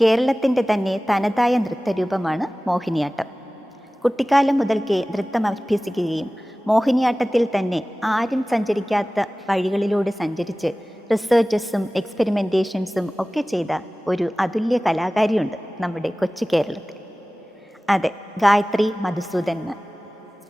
കേരളത്തിൻ്റെ തന്നെ തനതായ നൃത്തരൂപമാണ് മോഹിനിയാട്ടം. കുട്ടിക്കാലം മുതൽക്കേ നൃത്തം അഭ്യസിക്കുകയും മോഹിനിയാട്ടത്തിൽ തന്നെ ആരും സഞ്ചരിക്കാത്ത വഴികളിലൂടെ സഞ്ചരിച്ച് റിസർച്ചസും എക്സ്പെരിമെൻറ്റേഷൻസും ഒക്കെ ചെയ്ത ഒരു അതുല്യ കലാകാരിയുണ്ട് നമ്മുടെ കൊച്ചു കേരളത്തിൽ. അതെ, ഗായത്രി മധുസൂദൻ.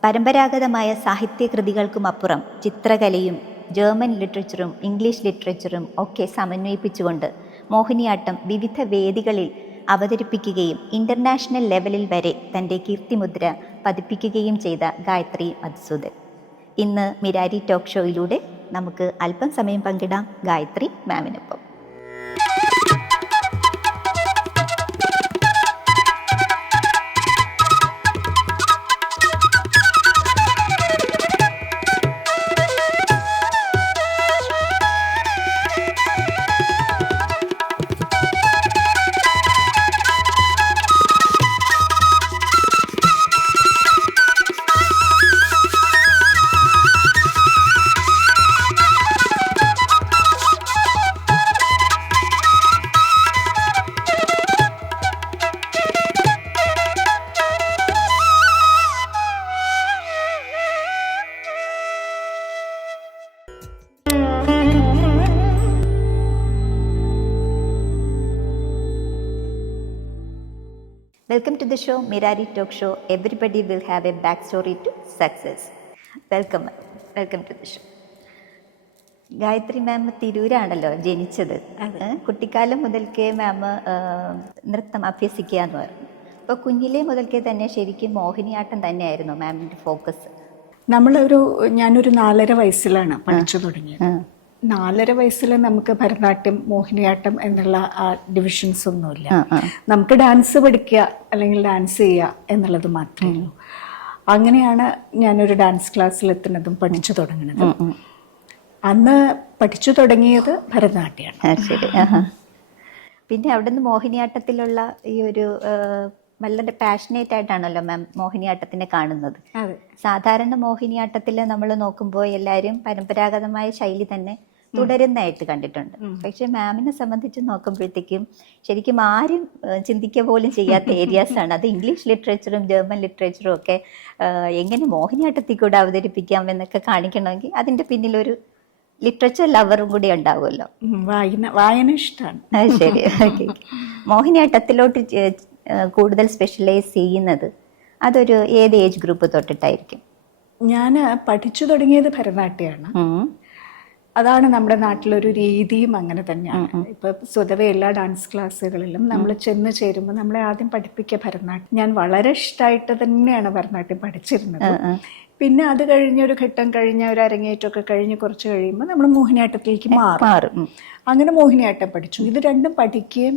പരമ്പരാഗതമായ സാഹിത്യകൃതികൾക്കുമപ്പുറം ചിത്രകലയും ജർമ്മൻ ലിറ്ററേച്ചറും ഇംഗ്ലീഷ് ലിറ്ററേച്ചറും ഒക്കെ സമന്വയിപ്പിച്ചുകൊണ്ട് മോഹിനിയാട്ടം വിവിധ വേദികളിൽ അവതരിപ്പിക്കുകയും ഇൻ്റർനാഷണൽ ലെവലിൽ വരെ തൻ്റെ കീർത്തിമുദ്ര പതിപ്പിക്കുകയും ചെയ്ത ഗായത്രി മധുസൂദൻ. ഇന്ന് മിരാരി ടോക്ക് ഷോയിലൂടെ നമുക്ക് അല്പം സമയം പങ്കിടാം Gayathri മാമിനൊപ്പം. Welcome to the show, Mirari Talk Show. Everybody will have a backstory to success. Welcome to the show. Gayathri മാം തിരൂരാണല്ലോ ജനിച്ചത്. കുട്ടിക്കാലം മുതൽക്കേ മാം നൃത്തം അഭ്യസിക്കുക എന്ന് പറഞ്ഞു. അപ്പോൾ കുഞ്ഞിലേ മുതൽക്കേ തന്നെ ശരിക്കും മോഹിനിയാട്ടം തന്നെയായിരുന്നു മാമിൻ്റെ ഫോക്കസ്? ഞാനൊരു 4.5 വയസ്സിലാണ് പഠിച്ചു തുടങ്ങിയത്. 4.5 വയസ്സിൽ നമുക്ക് ഭരതനാട്യം, മോഹിനിയാട്ടം എന്നുള്ള ആ ഡിവിഷൻസ് ഒന്നുമില്ല. നമുക്ക് ഡാൻസ് പഠിക്കുക അല്ലെങ്കിൽ ഡാൻസ് ചെയ്യുക എന്നുള്ളത് മാത്രമേ ഉള്ളൂ. അങ്ങനെയാണ് ഞാനൊരു ഡാൻസ് ക്ലാസ്സിൽ എത്തുന്നതും പഠിച്ചു തുടങ്ങുന്നതും. അന്ന് പഠിച്ചു തുടങ്ങിയത് ഭരതനാട്യമാണ്. ശരി. പിന്നെ അവിടുന്ന് മോഹിനിയാട്ടത്തിലുള്ള ഈ ഒരു വളരെ പാഷനേറ്റ് ആയിട്ടാണല്ലോ മാം മോഹിനിയാട്ടത്തിനെ കാണുന്നത്. സാധാരണ മോഹിനിയാട്ടത്തിൽ നമ്മൾ നോക്കുമ്പോൾ എല്ലാവരും പരമ്പരാഗതമായ ശൈലി തന്നെ തുടരുന്നതായിട്ട് കണ്ടിട്ടുണ്ട്. പക്ഷെ മാമിനെ സംബന്ധിച്ച് നോക്കുമ്പോഴത്തേക്കും ശരിക്കും ആരും ചിന്തിക്കുക പോലും ചെയ്യാത്ത ഏരിയാസ് ആണ് അത്. ഇംഗ്ലീഷ് ലിറ്ററേച്ചറും ജർമ്മൻ ലിറ്ററേച്ചറും ഒക്കെ എങ്ങനെ മോഹിനിയാട്ടത്തിൽ കൂടെ അവതരിപ്പിക്കാം എന്നൊക്കെ കാണിക്കണമെങ്കിൽ അതിൻ്റെ പിന്നിലൊരു ലിറ്ററേച്ചർ ലവറും കൂടി ഉണ്ടാവുമല്ലോ. വായന ഇഷ്ടമാണ്. അത് ശരി. ഓക്കെ. മോഹിനിയാട്ടത്തിലോട്ട് കൂടുതൽ സ്പെഷ്യലൈസ് ചെയ്യുന്നത് അതൊരു ഏത് ഏജ് ഗ്രൂപ്പ് തൊട്ടിട്ടായിരിക്കും? ഞാൻ പഠിച്ചു തുടങ്ങിയത് ഭരതനാട്യമാണ്. അതാണ് നമ്മുടെ നാട്ടിലൊരു രീതിയും അങ്ങനെ തന്നെയാണ്. ഇപ്പൊ സ്വതവേ എല്ലാ ഡാൻസ് ക്ലാസ്സുകളിലും നമ്മൾ ചെന്ന് ചേരുമ്പോൾ നമ്മളെ ആദ്യം പഠിപ്പിക്കുക ഭരതനാട്യം. ഞാൻ വളരെ ഇഷ്ടമായിട്ട് തന്നെയാണ് ഭരതനാട്യം പഠിച്ചിരുന്നത്. പിന്നെ അത് കഴിഞ്ഞൊരു ഘട്ടം കഴിഞ്ഞ ഒരു അരങ്ങേറ്റമൊക്കെ കഴിഞ്ഞ് കുറച്ച് കഴിയുമ്പോൾ നമ്മൾ മോഹിനിയാട്ടത്തിലേക്ക് മാറും. അങ്ങനെ മോഹിനിയാട്ടം പഠിച്ചു. ഇത് രണ്ടും പഠിക്കുകയും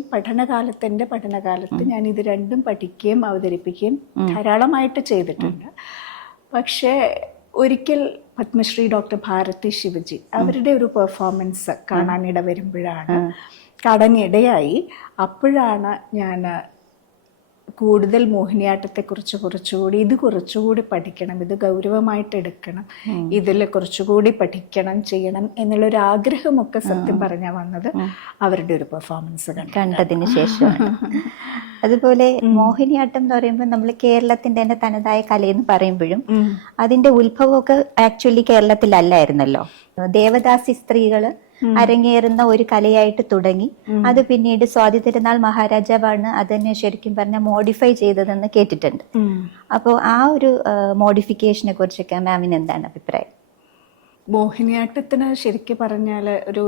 എൻ്റെ പഠനകാലത്ത് ഞാൻ ഇത് രണ്ടും പഠിക്കുകയും അവതരിപ്പിക്കുകയും ധാരാളമായിട്ട് ചെയ്തിട്ടുണ്ട്. പക്ഷേ ഒരിക്കൽ പത്മശ്രീ ഡോക്ടർ ഭാരതി ശിവജി അവരുടെ ഒരു പെർഫോമൻസ് കാണാനിടയായി. അപ്പോഴാണ് ഞാൻ കൂടുതൽ മോഹിനിയാട്ടത്തെക്കുറിച്ച് കുറച്ചുകൂടി പഠിക്കണം, ഇത് ഗൗരവമായിട്ട് എടുക്കണം, ഇതിൽ കുറച്ചുകൂടി പഠിക്കണം, ചെയ്യണം എന്നുള്ളൊരു ആഗ്രഹമൊക്കെ സത്യം പറഞ്ഞാൽ വന്നത് അവരുടെ ഒരു പെർഫോമൻസ് കണ്ടതിന് ശേഷമാണ്. അതുപോലെ മോഹിനിയാട്ടം എന്ന് പറയുമ്പോൾ നമ്മൾ കേരളത്തിൻ്റെ തന്നെ തനതായ കലയെന്ന് പറയുമ്പോഴും അതിന്റെ ഉത്ഭവമൊക്കെ ആക്ച്വലി കേരളത്തിലല്ലായിരുന്നല്ലോ. ദേവദാസി സ്ത്രീകൾ അരങ്ങേറുന്ന ഒരു കലയായിട്ട് തുടങ്ങി. അത് പിന്നീട് സ്വാതി തിരുനാൾ മഹാരാജാവാണ് അതിനെ ശരിക്കും പറഞ്ഞാൽ മോഡിഫൈ ചെയ്തതെന്ന് കേട്ടിട്ടുണ്ട്. അപ്പോൾ ആ ഒരു മോഡിഫിക്കേഷനെ കുറിച്ചൊക്കെ മാമിന് എന്താണ് അഭിപ്രായം? മോഹിനിയാട്ടത്തിന് ശരിക്കും പറഞ്ഞാൽ ഒരു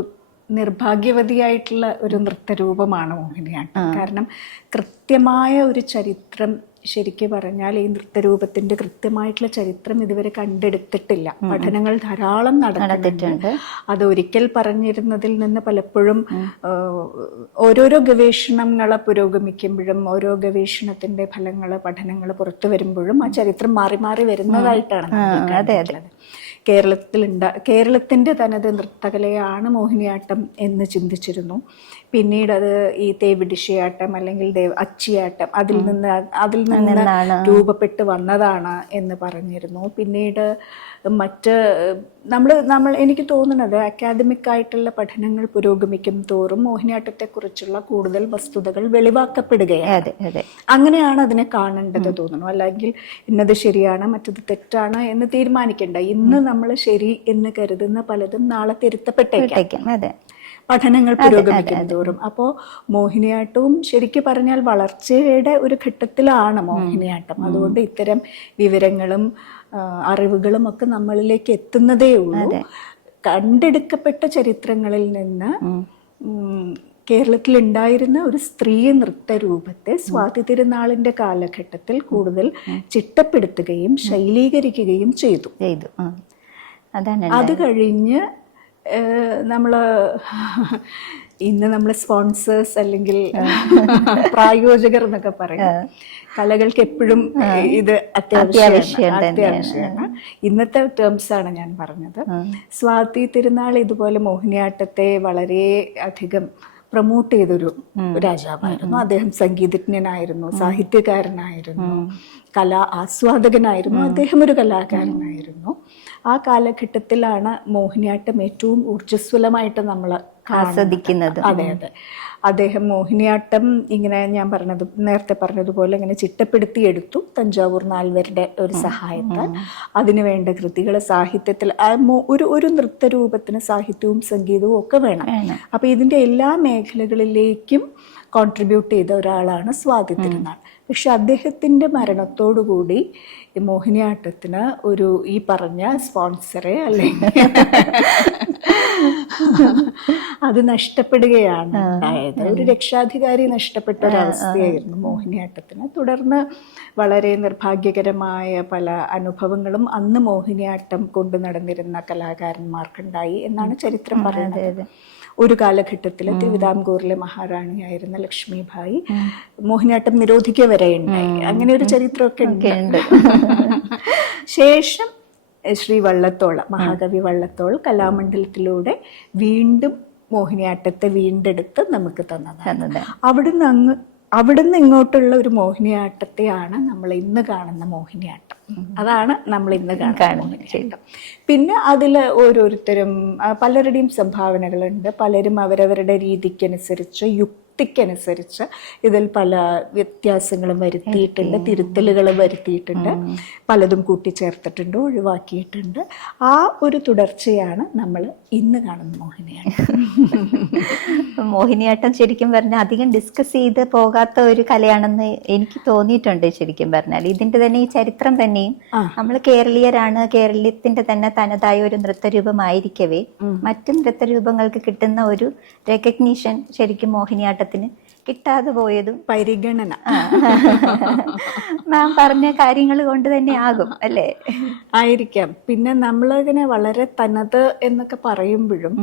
നിർഭാഗ്യവതിയായിട്ടുള്ള ഒരു നൃത്തരൂപമാണ് മോഹിനിയാട്ടം. കാരണം കൃത്യമായ ഒരു ചരിത്രം, ശരിക്കും പറഞ്ഞാൽ ഈ നൃത്തരൂപത്തിന്റെ കൃത്യമായിട്ടുള്ള ചരിത്രം ഇതുവരെ കണ്ടെടുത്തിട്ടില്ല. പഠനങ്ങൾ ധാരാളം നടന്നിട്ടുണ്ട്. അത് ഒരിക്കൽ പറഞ്ഞിരുന്നതിൽ നിന്ന് പലപ്പോഴും ഓരോരോ ഗവേഷണങ്ങളെ പുരോഗമിക്കുമ്പോഴും ഓരോ ഗവേഷണത്തിന്റെ പഠനങ്ങൾ പുറത്തു വരുമ്പോഴും ആ ചരിത്രം മാറി മാറി വരുന്നതായിട്ടാണ്. കേരളത്തിന്റെ തനത് നൃത്തകലയാണ് മോഹിനിയാട്ടം എന്ന് ചിന്തിച്ചിരുന്നു. പിന്നീട് അത് ഈ തേവിടിശയാട്ടം അല്ലെങ്കിൽ അച്ചിയാട്ടം അതിൽ നിന്ന് രൂപപ്പെട്ട് വന്നതാണ് എന്ന് പറഞ്ഞിരുന്നു. പിന്നീട് മറ്റ് നമ്മൾ എനിക്ക് തോന്നുന്നത് അക്കാദമിക് ആയിട്ടുള്ള പഠനങ്ങൾ പുരോഗമിക്കും തോറും മോഹിനിയാട്ടത്തെക്കുറിച്ചുള്ള കൂടുതൽ വസ്തുതകൾ വെളിവാക്കപ്പെടുകയാണ്. അങ്ങനെയാണ് അതിനെ കാണേണ്ടത് തോന്നുന്നു. അല്ലെങ്കിൽ ഇന്നത് ശരിയാണ് മറ്റത് തെറ്റാണ് എന്ന് തീരുമാനിക്കേണ്ട. ഇന്ന് നമ്മൾ ശരി എന്ന് കരുതുന്ന പലതും നാളെ തിരുത്തപ്പെട്ടേക്കാം പഠനങ്ങൾ പുരോഗമിക്കും തോറും. അപ്പോൾ മോഹിനിയാട്ടവും ശരിക്കും പറഞ്ഞാൽ വളർച്ചയുടെ ഒരു ഘട്ടത്തിലാണ് മോഹിനിയാട്ടം. അതുകൊണ്ട് ഇത്തരം വിവരങ്ങളും അറിവുകളും ഒക്കെ നമ്മളിലേക്ക് എത്തുന്നതേ ഉള്ളൂ. കണ്ടെടുക്കപ്പെട്ട ചരിത്രങ്ങളിൽ നിന്ന് കേരളത്തിൽ ഉണ്ടായിരുന്ന ഒരു സ്ത്രീ നൃത്തരൂപത്തെ സ്വാതി തിരുനാളിന്റെ കാലഘട്ടത്തിൽ കൂടുതൽ ചിട്ടപ്പെടുത്തുകയും ശൈലീകരിക്കുകയും ചെയ്തു. അത് കഴിഞ്ഞ് ഇന്ന് നമ്മൾ സ്പോൺസേഴ്സ് അല്ലെങ്കിൽ പ്രായോജകർ എന്നൊക്കെ പറയും. കലകൾക്ക് എപ്പോഴും ഇത് അത്യാവശ്യമാണ്. ഇന്നത്തെ ടേംസ് ആണ് ഞാൻ പറഞ്ഞത്. സ്വാതി തിരുനാൾ ഇതുപോലെ മോഹിനിയാട്ടത്തെ വളരെ അധികം പ്രൊമോട്ട് ചെയ്തൊരു രാജാവായിരുന്നു. അദ്ദേഹം സംഗീതജ്ഞനായിരുന്നു, സാഹിത്യകാരനായിരുന്നു, കലാ ആസ്വാദകനായിരുന്നു. അദ്ദേഹം ഒരു കലാകാരനായിരുന്നു. ആ കാലഘട്ടത്തിലാണ് മോഹിനിയാട്ടം ഏറ്റവും ഊർജ്ജസ്വലമായിട്ട് നമ്മൾ ആസ്വദിക്കുന്നത്. അതെ. അദ്ദേഹം മോഹിനിയാട്ടം ഇങ്ങനെ ഞാൻ നേരത്തെ പറഞ്ഞതുപോലെ ഇങ്ങനെ ചിട്ടപ്പെടുത്തിയെടുത്തു തഞ്ചാവൂർ നാൽവരുടെ ഒരു സഹായത്താൽ. അതിനുവേണ്ട കൃതികൾ സാഹിത്യത്തിൽ ഒരു നൃത്തരൂപത്തിന് സാഹിത്യവും സംഗീതവും ഒക്കെ വേണം. അപ്പൊ ഇതിന്റെ എല്ലാ മേഖലകളിലേക്കും കോൺട്രിബ്യൂട്ട് ചെയ്ത ഒരാളാണ് സ്വാതി തിരുനാൾ. പക്ഷെ അദ്ദേഹത്തിന്റെ മരണത്തോടുകൂടി മോഹിനിയാട്ടത്തിന് ഒരു ഈ പറഞ്ഞ സ്പോൺസറെ അല്ലെങ്കിൽ അത് നഷ്ടപ്പെടുകയാണ് ഉണ്ടായത്. ഒരു രക്ഷാധികാരി നഷ്ടപ്പെട്ട ഒരവസ്ഥയായിരുന്നു മോഹിനിയാട്ടത്തിന്. തുടർന്ന് വളരെ നിർഭാഗ്യകരമായ പല അനുഭവങ്ങളും അന്ന് മോഹിനിയാട്ടം കൊണ്ടു നടന്നിരുന്ന കലാകാരന്മാർക്കുണ്ടായി എന്നാണ് ചരിത്രം പറയുന്നത്. ഒരു കാലഘട്ടത്തിൽ തിരുവിതാംകൂറിലെ മഹാറാണിയായിരുന്ന ലക്ഷ്മിഭായി മോഹിനിയാട്ടം നിരോധിക്കുക വരെ ഉണ്ടായി. അങ്ങനെ ഒരു ചരിത്രമൊക്കെ ഉണ്ട്. ശേഷം ശ്രീ വള്ളത്തോൾ, മഹാകവി വള്ളത്തോൾ കലാമണ്ഡലത്തിലൂടെ വീണ്ടും മോഹിനിയാട്ടത്തെ വീണ്ടെടുത്ത് നമുക്ക് തന്നതാണ്. അവിടുന്ന് ഇങ്ങോട്ടുള്ള ഒരു മോഹിനിയാട്ടത്തെയാണ് നമ്മൾ ഇന്ന് കാണുന്ന മോഹിനിയാട്ടം. അതാണ് നമ്മൾ ഇന്ന് കാണുന്നത്. പിന്നെ അതിൽ ഓരോരുത്തരും പലരുടെയും സംഭാവനകളുണ്ട്. പലരും അവരവരുടെ രീതിക്കനുസരിച്ച് യുക്തിക്കനുസരിച്ച് ഇതിൽ പല വ്യത്യാസങ്ങളും വരുത്തിയിട്ടുണ്ട്, തിരുത്തലുകൾ വരുത്തിയിട്ടുണ്ട്, പലതും കൂട്ടിച്ചേർത്തിട്ടുണ്ട്, ഒഴിവാക്കിയിട്ടുണ്ട്. ആ ഒരു തുടർച്ചയാണ് നമ്മൾ ഇന്ന് കാണുന്ന മോഹിനിയാട്ടം. മോഹിനിയാട്ടം ശരിക്കും പറഞ്ഞാൽ അധികം ഡിസ്കസ് ചെയ്ത് പോകാത്ത ഒരു കലയാണെന്ന് എനിക്ക് തോന്നിയിട്ടുണ്ട്. ശരിക്കും പറഞ്ഞാൽ ഇതിന്റെ തന്നെ ഈ ചരിത്രം തന്നെയും നമ്മൾ കേരളീയരാണ്, കേരളത്തിന്റെ തന്നെ തനതായ ഒരു നൃത്തരൂപമായിരിക്കവേ മറ്റു നൃത്തരൂപങ്ങൾക്ക് കിട്ടുന്ന ഒരു റെക്കഗ്നീഷൻ ശരിക്കും മോഹിനിയാട്ടത്തിന് കിട്ടാതെ പോയതും പരിഗണന മാം പറഞ്ഞ കാര്യങ്ങൾ കൊണ്ട് തന്നെ ആകും അല്ലേ? ആയിരിക്കാം. പിന്നെ നമ്മളിങ്ങനെ വളരെ തനത് എന്നൊക്കെ പറയുമ്പോഴും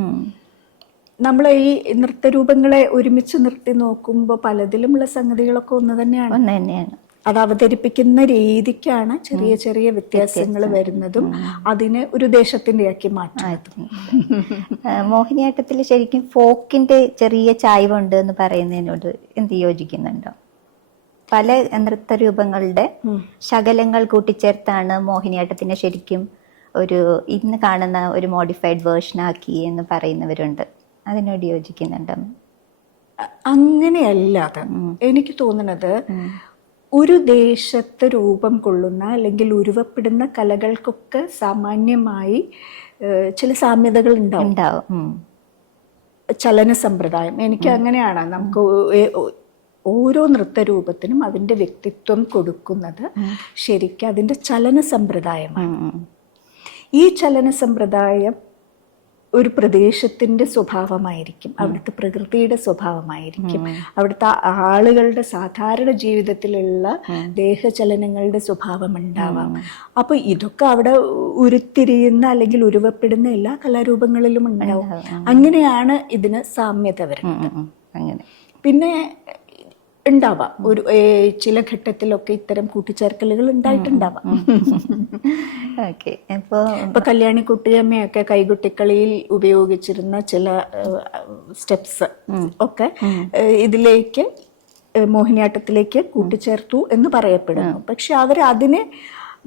നമ്മൾ ഈ നൃത്തരൂപങ്ങളെ ഒരുമിച്ച് നിർത്തി നോക്കുമ്പോൾ പലതിലുമുള്ള സംഗതികളൊക്കെ ഒന്ന് തന്നെയാണ്. അത് അവതരിപ്പിക്കുന്ന രീതിക്കാണ് ചെറിയ ചെറിയ വ്യത്യാസങ്ങൾ വരുന്നതും അതിനെ ഒരു ദേശത്തിൻ്റെയാക്കി മാറ്റും. മോഹിനിയാട്ടത്തിൽ ശരിക്കും ഫോക്കിന്റെ ചെറിയ ചായ്വുണ്ട് എന്ന് പറയുന്നതിനോട് എന്ത് യോജിക്കുന്നുണ്ടോ? പല നൃത്തരൂപങ്ങളുടെ ശകലങ്ങൾ കൂട്ടിച്ചേർത്താണ് മോഹിനിയാട്ടത്തിനെ ശരിക്കും ഒരു ഇന്ന് കാണുന്ന ഒരു മോഡിഫൈഡ് വേർഷനാക്കി എന്ന് പറയുന്നവരുണ്ട്. അതിനോട് യോജിക്കുന്നുണ്ടോ? അങ്ങനെയല്ലാതെ എനിക്ക് തോന്നുന്നത് ഒരു ദേശത്ത് രൂപം കൊള്ളുന്ന അല്ലെങ്കിൽ ഉരുവപ്പെടുന്ന കലകൾക്കൊക്കെ സാമാന്യമായി ചില സാമ്യതകൾ ഉണ്ടാവും. ചലന സമ്പ്രദായം എനിക്ക് അങ്ങനെയാണ്. നമുക്ക് ഓരോ നൃത്തരൂപത്തിനും അതിൻ്റെ വ്യക്തിത്വം കൊടുക്കുന്നത് ശരിക്കും അതിൻ്റെ ചലന സമ്പ്രദായമാണ്. ഈ ചലന സമ്പ്രദായം ഒരു പ്രദേശത്തിൻ്റെ സ്വഭാവമായിരിക്കും, അവിടുത്തെ പ്രകൃതിയുടെ സ്വഭാവമായിരിക്കും, അവിടുത്തെ ആളുകളുടെ സാധാരണ ജീവിതത്തിലുള്ള ദേഹചലനങ്ങളുടെ സ്വഭാവം ഉണ്ടാവാം. അപ്പോൾ ഇതൊക്കെ അവിടെ ഉരുത്തിരിയുന്ന അല്ലെങ്കിൽ ഉരുവപ്പെടുന്ന എല്ലാ കലാരൂപങ്ങളിലും ഉണ്ടാവും. അങ്ങനെയാണ് ഇതിന് സാമ്യത വരുന്നത്. പിന്നെ ഉണ്ടാവാം, ഒരു ചില ഘട്ടത്തിലൊക്കെ ഇത്തരം കൂട്ടിച്ചേർക്കലുകൾ ഉണ്ടായിട്ടുണ്ടാവാം. ഓക്കെ. അപ്പോൾ കല്യാണി കുട്ടിയമ്മയൊക്കെ കൈകുട്ടിക്കളിയിൽ ഉപയോഗിച്ചിരുന്ന ചില സ്റ്റെപ്സ് ഒക്കെ ഇതിലേക്ക് മോഹിനിയാട്ടത്തിലേക്ക് കൂട്ടിച്ചേർത്തു എന്ന് പറയപ്പെടുന്നു. പക്ഷെ അവർ അതിനെ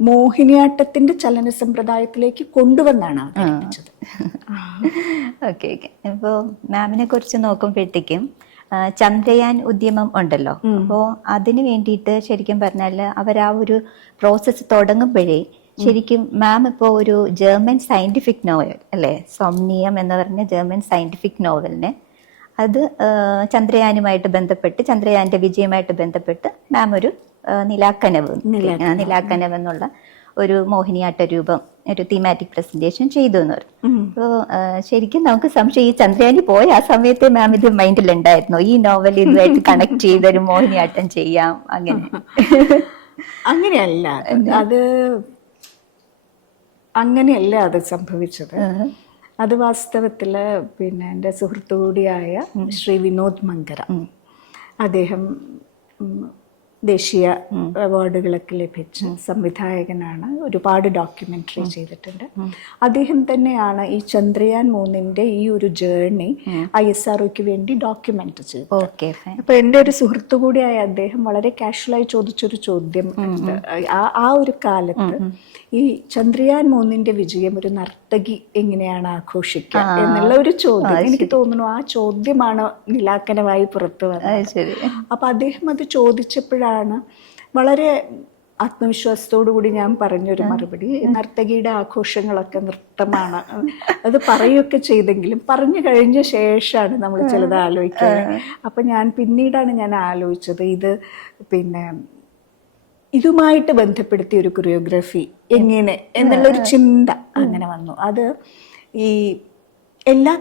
മോഹിനിയാട്ടത്തിന്റെ ചലന സമ്പ്രദായത്തിലേക്ക് കൊണ്ടുവന്നാണ് അവതരിപ്പിച്ചത്. Okay okay. അപ്പോൾ മാമിനെ കുറിച്ച് നോക്കുമ്പോഴത്തേക്കും ചന്ദ്രയാൻ ഉദ്യമം ഉണ്ടല്ലോ, അപ്പോൾ അതിന് വേണ്ടിയിട്ട് ശരിക്കും പറഞ്ഞാൽ അവർ ആ ഒരു പ്രോസസ്സ് തുടങ്ങുമ്പോഴേ ശരിക്കും മാം ഇപ്പോൾ ഒരു ജർമ്മൻ സയന്റിഫിക് നോവൽ അല്ലേ, സോംനിയം എന്ന് പറഞ്ഞ ജർമ്മൻ സയന്റിഫിക് നോവലിനെ അത് ചന്ദ്രയാനുമായിട്ട് ബന്ധപ്പെട്ട്, ചന്ദ്രയാന്റെ വിജയമായിട്ട് ബന്ധപ്പെട്ട് മാം ഒരു നിലാക്കനവ് എന്നുള്ള ഒരു മോഹിനിയാട്ട രൂപം, ഒരു തീമാറ്റിക് പ്രസന്റേഷൻ ചെയ്തു എന്ന് പറയും. അപ്പോൾ ശരിക്കും നമുക്ക് സംശയം, ഈ ചന്ദ്രയാനി പോയ ആ സമയത്തെ മാം ഇത് മൈൻഡിലുണ്ടായിരുന്നു, ഈ നോവൽ ഇതുമായിട്ട് കണക്ട് ചെയ്തൊരു മോഹിനിയാട്ടം ചെയ്യാം അങ്ങനെ? അങ്ങനെയല്ല അത് സംഭവിച്ചത്. അത് വാസ്തവത്തില് പിന്നെ എൻ്റെ സുഹൃത്തു കൂടിയായ ശ്രീ വിനോദ് മങ്കര, അദ്ദേഹം ദേശീയ അവാർഡുകളൊക്കെ ലഭിച്ച സംവിധായകനാണ്, ഒരുപാട് ഡോക്യുമെന്ററി ചെയ്തിട്ടുണ്ട്. അദ്ദേഹം തന്നെയാണ് ഈ ചന്ദ്രയാൻ 3 ഈ ഒരു ജേർണി ISROയ്ക്ക് വേണ്ടി ഡോക്യുമെന്റ് ചെയ്തത്. അപ്പൊ എൻ്റെ ഒരു സുഹൃത്തു കൂടിയായ അദ്ദേഹം വളരെ കാഷ്വലായി ചോദിച്ചൊരു ചോദ്യം, ആ ഒരു കാലത്ത് ഈ ചന്ദ്രയാൻ 3 വിജയം ഒരു നർത്തകി എങ്ങനെയാണ് ആഘോഷിക്കുക എന്നുള്ള ഒരു ചോദ്യം, എനിക്ക് തോന്നുന്നു ആ ചോദ്യമാണ് നിലാക്കനമായി പുറത്തു വന്നത്. അപ്പൊ അദ്ദേഹം അത് ചോദിച്ചപ്പോഴാണ് വളരെ ആത്മവിശ്വാസത്തോടു കൂടി ഞാൻ പറഞ്ഞൊരു മറുപടി, നർത്തകിയുടെ ആഘോഷങ്ങളൊക്കെ നൃത്തമാണ്. അത് പറയുകയൊക്കെ ചെയ്തെങ്കിലും പറഞ്ഞു കഴിഞ്ഞ ശേഷമാണ് നമ്മൾ ചിലത് ആലോചിക്കുന്നത്. അപ്പൊ പിന്നീടാണ് ഞാൻ ആലോചിച്ചത്, ഇത് പിന്നെ ഇതുമായിട്ട് ബന്ധപ്പെടുത്തിയ ഒരു കൊറിയോഗ്രാഫി എങ്ങനെ എന്നുള്ളൊരു ചിന്ത അങ്ങനെ വന്നു. അത് ഈ എല്ലാ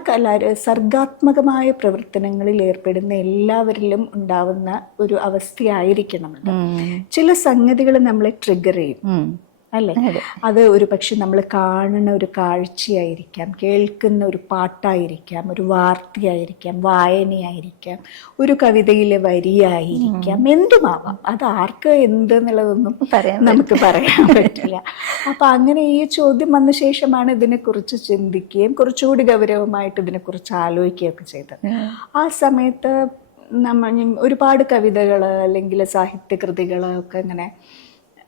സർഗാത്മകമായ പ്രവർത്തനങ്ങളിൽ ഏർപ്പെടുന്ന എല്ലാവരിലും ഉണ്ടാവുന്ന ഒരു അവസ്ഥയായിരിക്കണം. ചില സംഗതികൾ നമ്മളെ ട്രിഗർ ചെയ്യും അല്ലേ? അത് ഒരു പക്ഷെ നമ്മൾ കാണുന്ന ഒരു കാഴ്ചയായിരിക്കാം, കേൾക്കുന്ന ഒരു പാട്ടായിരിക്കാം, ഒരു വാർത്തയായിരിക്കാം, വായനയായിരിക്കാം, ഒരു കവിതയിലെ വരിയായിരിക്കാം, എന്തുമാവാം. അത് ആർക്ക് എന്തെന്നുള്ളതൊന്നും നമുക്ക് പറയാൻ പറ്റില്ല. അപ്പൊ അങ്ങനെ ഈ ചോദ്യം വന്ന ശേഷമാണ് ഇതിനെക്കുറിച്ച് ചിന്തിക്കുകയും കുറച്ചുകൂടി ഗൗരവമായിട്ട് ഇതിനെക്കുറിച്ച് ആലോചിക്കുകയൊക്കെ ചെയ്തത്. ആ സമയത്ത് ഒരുപാട് കവിതകള് അല്ലെങ്കിൽ സാഹിത്യകൃതികള് ഒക്കെ ഇങ്ങനെ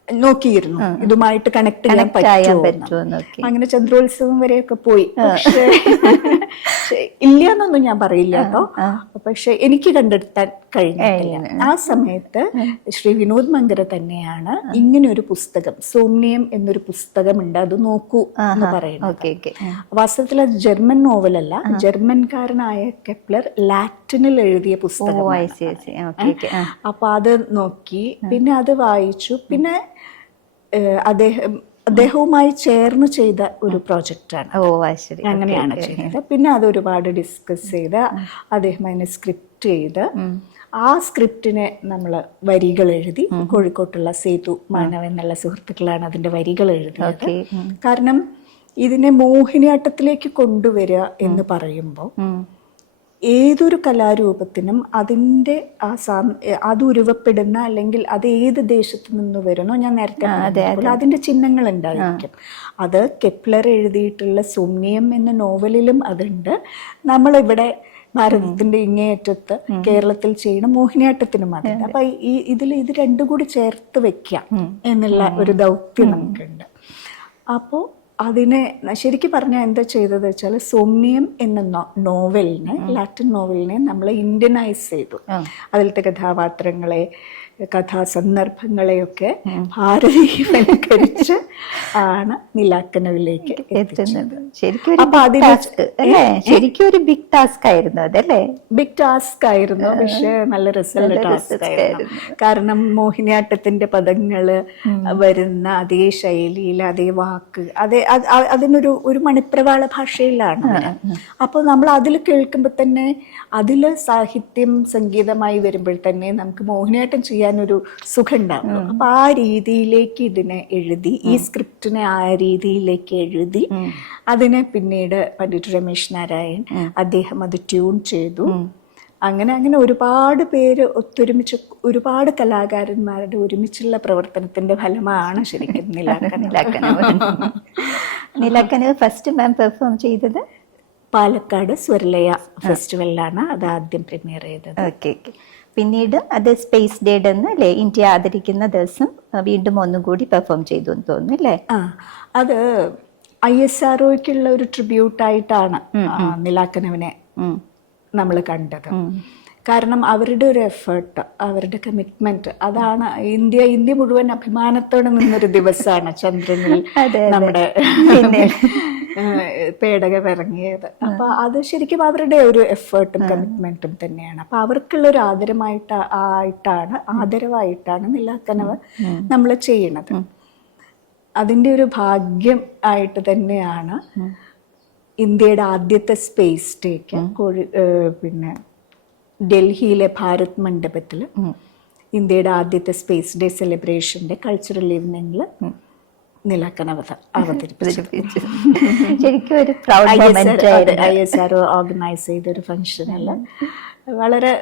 നോക്കിയിരുന്നു, ഇതുമായിട്ട് കണക്ട് ചെയ്യാൻ പറ്റുമോ. അങ്ങനെ ചന്ദ്രോത്സവം വരെയൊക്കെ പോയി, പക്ഷേ ഇല്ല എന്നൊന്നും ഞാൻ പറയില്ല കേട്ടോ. പക്ഷെ എനിക്ക് കണ്ടെടുത്താൻ കഴിഞ്ഞിട്ടില്ല. ആ സമയത്ത് ശ്രീ വിനോദ് മങ്കര തന്നെയാണ് ഇങ്ങനെ ഒരു പുസ്തകം, സോംനിയം എന്നൊരു പുസ്തകമുണ്ട്, അത് നോക്കൂ എന്ന് പറയുന്നത്. വാസ്തവത്തിൽ അത് ജർമ്മൻ നോവലല്ല, ജർമ്മൻകാരനായ കെപ്ലർ ലാറ്റിനിൽ എഴുതിയ പുസ്തകം. അപ്പൊ അത് നോക്കി, പിന്നെ അത് വായിച്ചു, പിന്നെ അദ്ദേഹവുമായി ചേർന്ന് ചെയ്ത ഒരു പ്രോജക്റ്റാണ്. അങ്ങനെയാണ് ചെയ്തത്. പിന്നെ അത് ഒരുപാട് ഡിസ്കസ് ചെയ്ത് അദ്ദേഹം അതിനെ സ്ക്രിപ്റ്റ് ചെയ്ത്, ആ സ്ക്രിപ്റ്റിനെ നമ്മൾ വരികൾ എഴുതി. കോഴിക്കോട്ടുള്ള സേതു മാനവ് എന്നുള്ള സുഹൃത്തുക്കളാണ് അതിന്റെ വരികൾ എഴുതിയത്. കാരണം ഇതിനെ മോഹിനിയാട്ടത്തിലേക്ക് കൊണ്ടുവരിക എന്ന് പറയുമ്പോൾ ഏതൊരു കലാരൂപത്തിനും അതിൻ്റെ അത് ഉരുവപ്പെടുന്ന അല്ലെങ്കിൽ അത് ഏത് ദേശത്ത് നിന്ന് വരുന്നോ, ഞാൻ നേരത്തെ അതിൻ്റെ ചിഹ്നങ്ങൾ ഉണ്ടായിരിക്കും. അത് കെപ്ലർ എഴുതിയിട്ടുള്ള സോംനിയം എന്ന നോവലിലും അതുണ്ട്. നമ്മളിവിടെ ഭാരതത്തിന്റെ ഇങ്ങേയറ്റത്ത് കേരളത്തിൽ ചെയ്യുന്ന മോഹിനിയാട്ടത്തിനും അതുണ്ട്. അപ്പൊ ഇത് രണ്ടും കൂടി ചേർത്ത് വെക്കാം എന്നുള്ള ഒരു ദൗത്യം നമുക്കുണ്ട്. അപ്പോൾ അതിനെ ശരിക്കും പറഞ്ഞാൽ എന്താ ചെയ്തത് വെച്ചാൽ, സോംനിയം എന്ന നോവലിനെ, ലാറ്റിൻ നോവലിനെ നമ്മൾ ഇന്ത്യനൈസ് ചെയ്തു. അതിലത്തെ കഥാപാത്രങ്ങളെ, കഥാസന്ദർഭങ്ങളെയൊക്കെ ഭാരതീയവൽക്കരിച്ച് ആണ് നിലാക്കനവിലേക്ക് എത്തുന്നത്. ശരിക്കും ഒരു ബിഗ് ടാസ്ക് ആയിരുന്നു അതല്ലേ? ബിഗ് ടാസ്ക് ആയിരുന്നു, പക്ഷെ നല്ല രസമുള്ള ടാസ്ക് ആയിരുന്നു. കാരണം മോഹിനിയാട്ടത്തിന്റെ പദങ്ങള് വരുന്ന അതേ ശൈലിയിൽ, അതേ വാക്ക്, അതിനൊരു മണിപ്രവാള ഭാഷയിലാണ്. അപ്പോൾ നമ്മൾ അതിൽ കേൾക്കുമ്പോൾ തന്നെ അതില് സാഹിത്യം സംഗീതമായി വരുമ്പോൾ തന്നെ നമുക്ക് മോഹിനിയാട്ടം ചെയ്യാനൊരു സുഖം ഉണ്ടാവും. അപ്പൊ ആ രീതിയിലേക്ക് ഇതിനെ എഴുതി, ഈ സ്ക്രിപ്റ്റിനെ ആ രീതിയിലേക്ക് എഴുതി, അതിനെ പിന്നീട് പണ്ഡിറ്റ് രമേശ് നാരായൺ അദ്ദേഹം അത് ട്യൂൺ ചെയ്തു. അങ്ങനെ അങ്ങനെ ഒരുപാട് പേര് ഒത്തൊരുമിച്ച്, ഒരുപാട് കലാകാരന്മാരുടെ ഒരുമിച്ചുള്ള പ്രവർത്തനത്തിന്റെ ഫലമാണ് ശരിക്കും നീലാക്കനവ്. നീലാക്കനവ് ഫസ്റ്റ് മാം പെർഫോം ചെയ്തത് പാലക്കാട് സ്വരലയ ഫെസ്റ്റിവലിലാണ് അത് ആദ്യം പ്രീമിയർ ചെയ്തത്. Okay okay. പിന്നീട് അത് സ്പേസ് ഡേയുടെ അല്ലേ, ഇന്ത്യ ആദരിക്കുന്ന ദിവസം വീണ്ടും ഒന്നും കൂടി പെർഫോം ചെയ്തു എന്ന് തോന്നുന്നു അല്ലേ? അത് ISROയ്ക്കുള്ള ഒരു ട്രിബ്യൂട്ടായിട്ടാണ് നീലാക്കനവിനെ നമ്മൾ കണ്ടത്. കാരണം അവരുടെ ഒരു എഫേർട്ട്, അവരുടെ കമ്മിറ്റ്മെന്റ്, അതാണ് ഇന്ത്യ മുഴുവൻ അഭിമാനത്തോടെ നിന്നൊരു ദിവസമാണ് ചന്ദ്രനിൽ നമ്മുടെ പേടകം ഇറങ്ങിയത്. അപ്പൊ അത് ശരിക്കും അവരുടെ ഒരു എഫേർട്ടും കമ്മിറ്റ്മെന്റും തന്നെയാണ്. അപ്പൊ അവർക്കുള്ള ഒരു ആദരവായിട്ടാണ് നീലാക്കനവ് നമ്മൾ ചെയ്യണത്. അതിൻ്റെ ഒരു ഭാഗ്യം ആയിട്ട് തന്നെയാണ് ഇന്ത്യയുടെ ആദ്യത്തെ സ്പേസ് ഡേക്ക് പിന്നെ ഡൽഹിയിലെ ഭാരത് മണ്ഡപത്തിൽ ഇന്ത്യയുടെ ആദ്യത്തെ സ്പേസ് ഡേ സെലിബ്രേഷന്റെ കൾച്ചറൽ ഈവനിങ്ങിൽ നീലാക്കനവ് അവതരിപ്പിച്ചു. ശരിക്കും ഒരു പ്രൗഡ് മൊമെന്റ്. ISRO ഓർഗനൈസ് ചെയ്തൊരു ഫംഗ്ഷനല്ല, വളരെ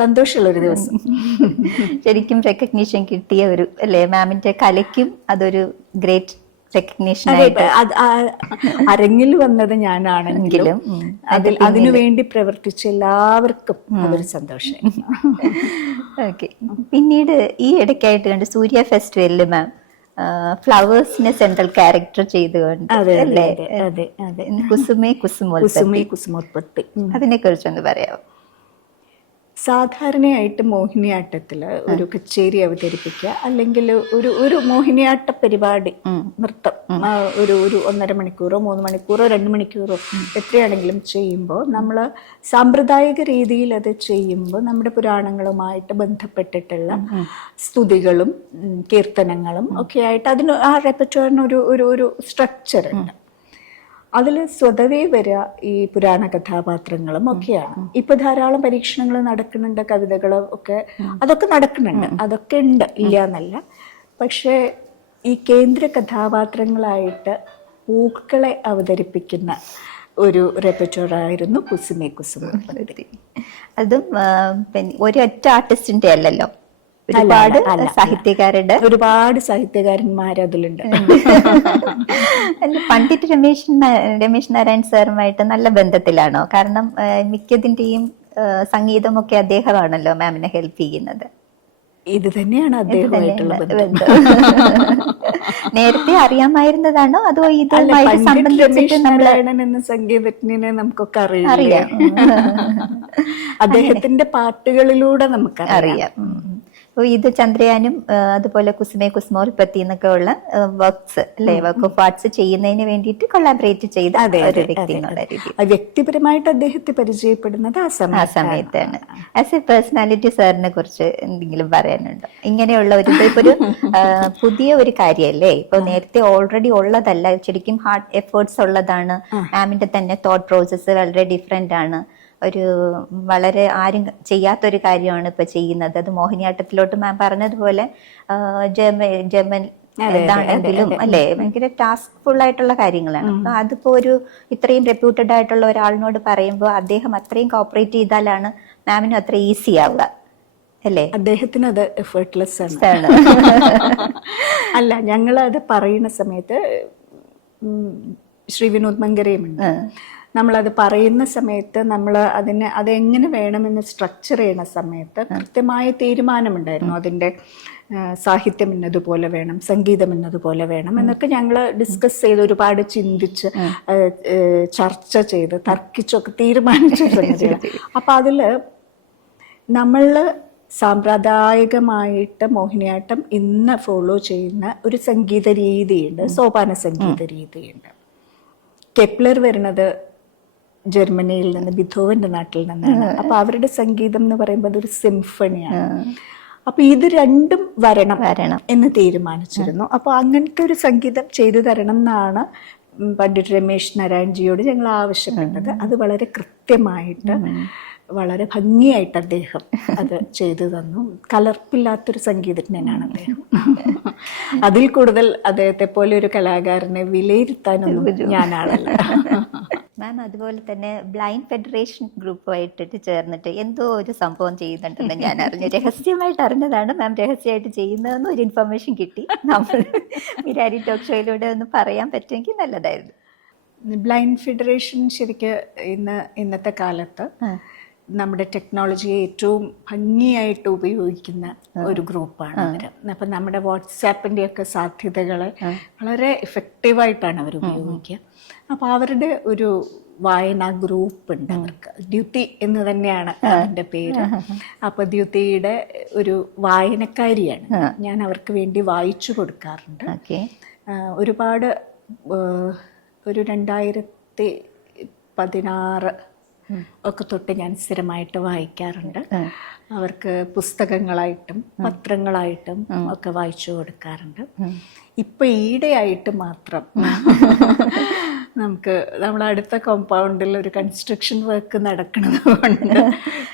സന്തോഷമുള്ളൊരു ദിവസം. ശരിക്കും റെക്കഗ്നീഷൻ കിട്ടിയ ഒരു അല്ലേ മാമിന്റെ കലയ്ക്കും അതൊരു ഗ്രേറ്റ് റെക്കഗ്നീഷൻ ആയിട്ട്. അരങ്ങിൽ വന്നത് ഞാനാണെങ്കിലും അതിനു വേണ്ടി പ്രവർത്തിച്ച എല്ലാവർക്കും അതൊരു സന്തോഷം. ഓക്കെ. പിന്നീട് ഈ ഇടയ്ക്കായിട്ട് കണ്ട് സൂര്യ ഫെസ്റ്റിവലിൽ മാം ഫ്ലവേഴ്സിനെ സെൻട്രൽ ക്യാരക്ടർ ചെയ്തുകൊണ്ട് അല്ലേ, കുസുമോത്പത്തി, അതിനെ കുറിച്ചൊന്ന് പറയാമോ? സാധാരണയായിട്ട് മോഹിനിയാട്ടത്തിൽ ഒരു കച്ചേരി അവതരിപ്പിക്കുക അല്ലെങ്കിൽ ഒരു മോഹിനിയാട്ട പരിപാടി, നൃത്തം ഒരു 1.5 മണിക്കൂറോ 3 മണിക്കൂറോ 2 മണിക്കൂറോ എത്രയാണെങ്കിലും ചെയ്യുമ്പോൾ നമ്മൾ സാമ്പ്രദായിക രീതിയിൽ അത് ചെയ്യുമ്പോൾ നമ്മുടെ പുരാണങ്ങളുമായിട്ട് ബന്ധപ്പെട്ടിട്ടുള്ള സ്തുതികളും കീർത്തനങ്ങളും ഒക്കെ ആയിട്ട് അതിന് ആ റെപ്പറ്റോറിന് ഒരു സ്ട്രക്ചർ ഉണ്ട്. അതിൽ സ്വതവേ വരിക ഈ പുരാണ കഥാപാത്രങ്ങളും ഒക്കെയാണ്. ഇപ്പൊ ധാരാളം പരീക്ഷണങ്ങൾ നടക്കുന്നുണ്ട്, കവിതകളും ഒക്കെ അതൊക്കെ നടക്കുന്നുണ്ട്, അതൊക്കെ ഉണ്ട്, ഇല്ല എന്നല്ല. പക്ഷേ ഈ കേന്ദ്ര കഥാപാത്രങ്ങളായിട്ട് പൂക്കളെ അവതരിപ്പിക്കുന്ന ഒരു റെപ്പറ്റോറായിരുന്നു കുസുമോത്പത്തി. അതും ഒരൊറ്റ ആർട്ടിസ്റ്റിന്റെ അല്ലല്ലോ, ഒരുപാട് ഒരുപാട് സാഹിത്യകാരന്മാർ അതിലുണ്ട്. പണ്ഡിറ്റ് രമേശ് നാരായൺ സാറുമായിട്ട് നല്ല ബന്ധത്തിലാണോ? കാരണം മിക്കതിന്റെയും സംഗീതമൊക്കെ അദ്ദേഹമാണല്ലോ മാമിനെ ഹെൽപ്പ് ചെയ്യുന്നത്. ഇത് തന്നെയാണ് അദ്ദേഹമായിട്ടുള്ള ബന്ധം. നേരത്തെ അറിയാമായിരുന്നതാണോ അതോ എന്ന സംഗീതജ്ഞനെ നമുക്കൊക്കെ അറിയാം. അദ്ദേഹത്തിന്റെ പാട്ടുകളിലൂടെ നമുക്കറിയാം. അപ്പോൾ ഇത് ചന്ദ്രയാനും അതുപോലെ കുസുമോത്പത്തി എന്നൊക്കെ ഉള്ള വർക്ക്സ് അല്ലെ, വർക്ക് ഓഫ് ആർട്സ് ചെയ്യുന്നതിന് വേണ്ടിയിട്ട് കൊളാബറേറ്റ് ചെയ്ത ഒരു വ്യക്തി എന്നുള്ള രീതിയിൽ വ്യക്തിപരമായിട്ട് അദ്ദേഹത്തെ പരിചയപ്പെടുന്നത് ആ സമയത്താണ്. ആസ് എ പേഴ്സണാലിറ്റി സാറിനെ കുറിച്ച് എന്തെങ്കിലും പറയാനുണ്ടോ? ഇങ്ങനെയുള്ള ഒരു പുതിയ ഒരു കാര്യമല്ലേ, ഇപ്പൊ നേരത്തെ ഓൾറെഡി ഉള്ളതല്ല, ശരിക്കും ഹാർഡ് എഫേർട്സ് ഉള്ളതാണ്. മാമിന്റെ തന്നെ തോട്ട് പ്രോസസ്സ് വളരെ ഡിഫറെന്റ് ആണ്. ഒരു വളരെ ആരും ചെയ്യാത്തൊരു കാര്യമാണ് ഇപ്പൊ ചെയ്യുന്നത്. അത് മോഹിനിയാട്ടത്തിലോട്ട് മാം പറഞ്ഞതുപോലെ ജർമ്മൻ ഇതാണെങ്കിലും അല്ലെ, ഭയങ്കര ടാസ്ക് ഫുൾ ആയിട്ടുള്ള കാര്യങ്ങളാണ്. അപ്പൊ അതിപ്പോ ഒരു ഇത്രയും റെപ്യൂട്ടഡ് ആയിട്ടുള്ള ഒരാളിനോട് പറയുമ്പോൾ അദ്ദേഹം അത്രയും കോപ്പറേറ്റ് ചെയ്താലാണ് മാമിനും അത്ര ഈസി ആവുക അല്ലേ? അദ്ദേഹത്തിന് അത് എഫേർട്ട്ലെസ് ആണ്. അല്ല, ഞങ്ങൾ അത് പറയുന്ന സമയത്ത് ശ്രീ വിനോദ് മങ്കരയുമുണ്ട്. നമ്മളത് പറയുന്ന സമയത്ത് നമ്മൾ അതെങ്ങനെ വേണമെന്ന് സ്ട്രക്ചർ ചെയ്യുന്ന സമയത്ത് കൃത്യമായ തീരുമാനമുണ്ടായിരുന്നു. അതിൻ്റെ സാഹിത്യം എന്നതുപോലെ വേണം, സംഗീതം എന്നതുപോലെ വേണം എന്നൊക്കെ ഞങ്ങൾ ഡിസ്കസ് ചെയ്ത് ഒരുപാട് ചിന്തിച്ച് ചർച്ച ചെയ്ത് തർക്കിച്ചൊക്കെ തീരുമാനിച്ച സംഗതിയാണ്. അപ്പം അതിൽ നമ്മൾ സാമ്പ്രദായികമായിട്ട് മോഹിനിയാട്ടം ഇന്ന് ഫോളോ ചെയ്യുന്ന ഒരു സംഗീത രീതിയുണ്ട്, സോപാന സംഗീത രീതിയുണ്ട്. കെപ്ലർ വരുന്നത് ജർമ്മനിയിൽ നിന്ന്, ബിഥോവന്റെ നാട്ടിൽ നിന്നാണ്. അപ്പൊ അവരുടെ സംഗീതം എന്ന് പറയുമ്പോൾ അതൊരു സിംഫണിയാണ്. അപ്പൊ ഇത് രണ്ടും വരണം എന്ന് തീരുമാനിച്ചിരുന്നു. അപ്പൊ അങ്ങനത്തെ ഒരു സംഗീതം ചെയ്തു തരണം എന്നാണ് പണ്ഡിറ്റ് രമേശ് നാരായൺജിയോട് ഞങ്ങൾ ആവശ്യപ്പെട്ടത്. അത് വളരെ കൃത്യമായിട്ട് വളരെ ഭംഗിയായിട്ട് അദ്ദേഹം അത് ചെയ്തു തന്നു. കലർപ്പില്ലാത്തൊരു സംഗീതജ്ഞനാണ് അദ്ദേഹം. അതിൽ കൂടുതൽ അദ്ദേഹത്തെ പോലെ ഒരു കലാകാരനെ വിലയിരുത്താനൊന്നും ഞാനാണല്ല. മാം അതുപോലെ തന്നെ ബ്ലൈൻഡ് ഫെഡറേഷൻ ഗ്രൂപ്പുമായിട്ട് ചേർന്നിട്ട് എന്തോ ഒരു സംഭവം ചെയ്യുന്നുണ്ടെന്ന് ഞാൻ അറിഞ്ഞു. രഹസ്യമായിട്ട് അറിഞ്ഞതാണ് മാം രഹസ്യമായിട്ട് ചെയ്യുന്നതെന്ന് ഒരു ഇൻഫർമേഷൻ കിട്ടി. നമ്മൾ മിരാരി ടോക്ക് ഷോയിലൂടെ ഒന്ന് പറയാൻ പറ്റുമെങ്കിൽ നല്ലതായിരുന്നു. ബ്ലൈൻഡ് ഫെഡറേഷൻ ശരിക്കും ഇന്നത്തെ കാലത്ത് നമ്മുടെ ടെക്നോളജിയെ ഏറ്റവും ഭംഗിയായിട്ട് ഉപയോഗിക്കുന്ന ഒരു ഗ്രൂപ്പാണ് അവർ. അപ്പം നമ്മുടെ വാട്സാപ്പിൻ്റെ ഒക്കെ സാധ്യതകളെ വളരെ എഫക്റ്റീവായിട്ടാണ് അവർ ഉപയോഗിക്കുക. അപ്പോൾ അവരുടെ ഒരു വായനാ ഗ്രൂപ്പ് ഉണ്ട് അവർക്ക്. ദ്യുതി എന്ന് തന്നെയാണ് അതിൻ്റെ പേര്. അപ്പോൾ ദ്യുതിയുടെ ഒരു വായനക്കാരിയാണ് ഞാൻ. അവർക്ക് വേണ്ടി വായിച്ചു കൊടുക്കാറുണ്ട്. ഒരുപാട് ഒരു 2016 ഒക്കെ തൊട്ട് ഞാൻ സ്ഥിരമായിട്ട് വായിക്കാറുണ്ട്. അവർക്ക് പുസ്തകങ്ങളായിട്ടും പത്രങ്ങളായിട്ടും ഒക്കെ വായിച്ചു കൊടുക്കാറുണ്ട്. ഇപ്പം ഈയിടെയായിട്ട് മാത്രം നമ്മുടെ അടുത്ത കോമ്പൗണ്ടിൽ ഒരു കൺസ്ട്രക്ഷൻ വർക്ക് നടക്കുന്നത് കൊണ്ട്